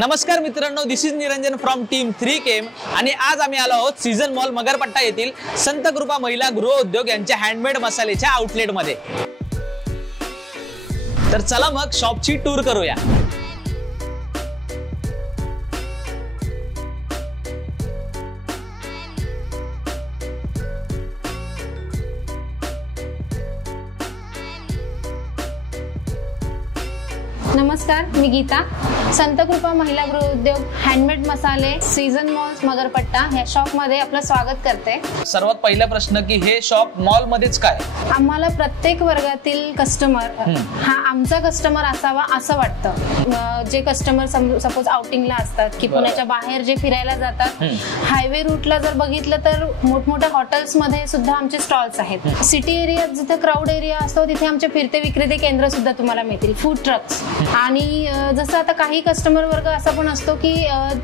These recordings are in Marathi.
नमस्कार मित्रांनो, this is Niranjan from team 3KM आणि आज आम्ही आलो आहोत सीझन मॉल मगरपट्टा येथील संत कृपा महिला गृह उद्योग यांच्या हँडमेड मसाल्याच्या आउटलेट मध्ये। तर चला मग शॉपची टूर करूया। नमस्कार, मी गीता। संत कृपा महिला गृह उद्योग हँडमेड मसाले सीझन मॉल्स मगरपट्टा ह्या शॉप मध्ये आपलं स्वागत करते। सर्वात पहिला प्रश्न की हे शॉप मॉल मध्येच काय? आम्हाला प्रत्येक वर्गातील कस्टमर हा आमचा कस्टमर असावा असं वाटतं। जे कस्टमर सपोज आउटिंगला असतात की पुण्याच्या बाहेर जे फिरायला जातात, हायवे रूटला जर बघितलं तर मोठमोठ्या हॉटेल्स मध्ये सुद्धा आमचे स्टॉल्स आहेत। सिटी एरियात जिथे क्राऊड एरिया असतो तिथे आमचे फिरते विक्रेते केंद्र सुद्धा तुम्हाला मिळतील, फूड ट्रक्स। आणि जसं आता काही कस्टमर वर्ग असा पण असतो की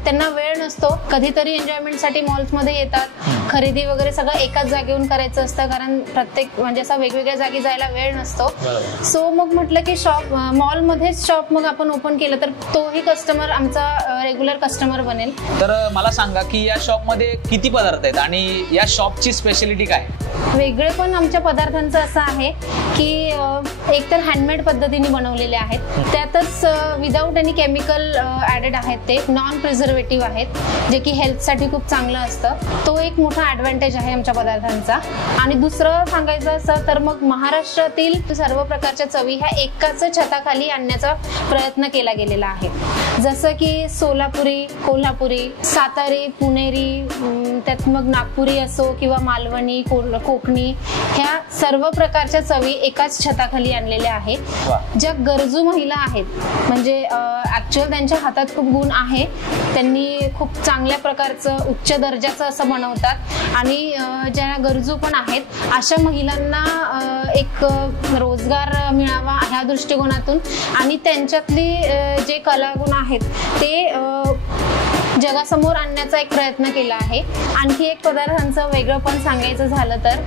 त्यांना वेळ नसतो, कधीतरी एन्जॉयमेंट साठी मॉल्स मध्ये येतात, खरेदी वगैरे सगळं एकाच जागेहून करायचं असतं, कारण प्रत्येक म्हणजे असा वेगवेगळ्या जागी जायला वेळ नसतो। सो मग म्हटलं की शॉप मॉल मध्येच शॉप मग आपण ओपन केलं तर तोही कस्टमर आमचा रेग्युलर कस्टमर बनेल। तर मला सांगा की या शॉप मध्ये किती पदार्थ आहेत आणि या शॉपची स्पेशालिटी काय? वेगळे पण आमच्या पदार्थांचं असं आहे की एकतर हँडमेड पद्धतीने बनवलेले आहेत, त्यातच विदाउट एनी केमिकल ॲडेड आहेत, ते नॉन प्रिझर्वेटिव्ह आहेत, जे की हेल्थसाठी खूप चांगलं असतं। तो एक मोठा ॲडव्हान्टेज आहे आमच्या पदार्थांचा। आणि दुसरं सांगायचं असं तर मग महाराष्ट्रातील सर्व प्रकारच्या चवी ह्या एकाच छताखाली आणण्याचा प्रयत्न केला गेलेला आहे। जसं की सोलापुरी, कोल्हापुरी, सातारी, पुणेरी, त्यात मग नागपुरी असो किंवा मालवणी, कोकणी, ह्या सर्व प्रकारच्या चवी एकाच छताखाली आणलेल्या आहेत। ज्या गरजू महिला आहेत, म्हणजे ऍक्च्युअल त्यांच्या हातात खूप गुण आहे, त्यांनी खूप चांगल्या प्रकारचं उच्च दर्जाचं असं बनवतात आणि ज्या गरजू पण आहेत अशा महिलांना एक रोजगार मिळावा ह्या दृष्टिकोनातून आणि त्यांच्यातली जे कलागुण आहेत ते जगासमोर आणण्याचा एक प्रयत्न केला आहे। आणखी एक पदार्थांचं वेगळं पण सांगायचं झालं तर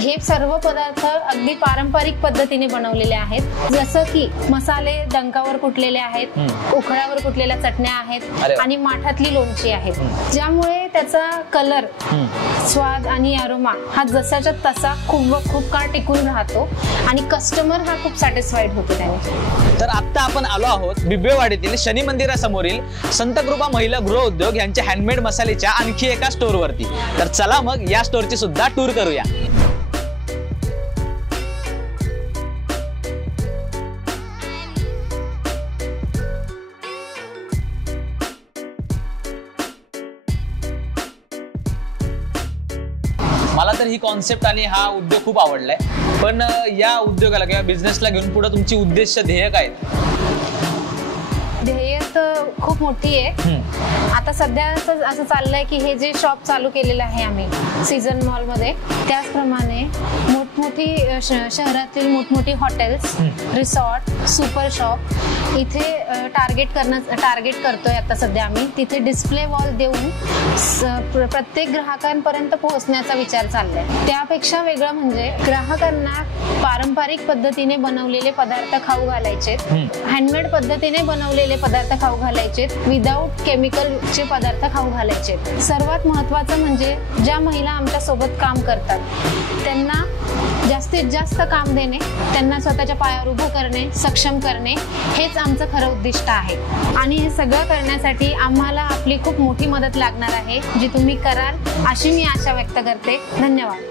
हे सर्व पदार्थ अगदी पारंपरिक पद्धतीने बनवलेले आहेत। जसं की मसाले डंकावर कुटलेले आहेत, उखळावर कुटलेल्या चटण्या आहेत आणि माठातली लोणची आहेत, ज्यामुळे त्याचा कलर, स्वाद आणि अरोमा हा जसाच्या तसा खूप काळ टिकून राहतो आणि कस्टमर हा खूप सॅटिस्फाईड होतो त्याने। तर आता आपण आलो आहोत बिबवेवाडीतील शनी मंदिरासमोरील संत कृपा महिला गृह उद्योग यांच्या हँडमेड मसाल्याच्या आणखी एका स्टोर वरती। तर चला मग या स्टोरची सुद्धा टूर करूया। मला तर ही कॉन्सेप्ट आणि हा उद्योग खूप आवडलाय, पण या उद्योगाला किंवा बिझनेसला घेऊन पुढे तुमची उद्देश ध्येय काय आहेत? ध्येय तर खूप मोठी आहे। आता सध्या असं चाललंय की हे जे शॉप चालू केलेलं आहे आम्ही सीझन मॉल मध्ये, त्याचप्रमाणे मोठमोठी शहरातील मोठमोठी हॉटेल्स, रिसॉर्ट, सुपर शॉप इथे टार्गेट करतोय आता सध्या आम्ही। तिथे डिस्प्ले वॉल देऊन प्रत्येक ग्राहकांपर्यंत पोहोचण्याचा विचार चाललाय। त्यापेक्षा वेगळं म्हणजे ग्राहकांना पारंपरिक पद्धतीने बनवलेले पदार्थ खाऊ घालायचे, हँडमेड पद्धतीने बनवलेले पदार्थ खाऊ घालायचे, विदाउट केमिकलचे पदार्थ खाऊ घालायचे। सर्वात महत्त्वाचं म्हणजे ज्या महिला आमच्या सोबत काम करतात त्यांना जास्तीत जास्त काम देणे, त्यांना स्वतःच्या पायावर उभं करणे, सक्षम करणे, हेच आमचं खरं उद्दिष्ट आहे। आणि हे सगळं करण्यासाठी आम्हाला आपली खूप मोठी मदत लागणार आहे, जी तुम्ही कराल अशी मी आशा व्यक्त करते। धन्यवाद।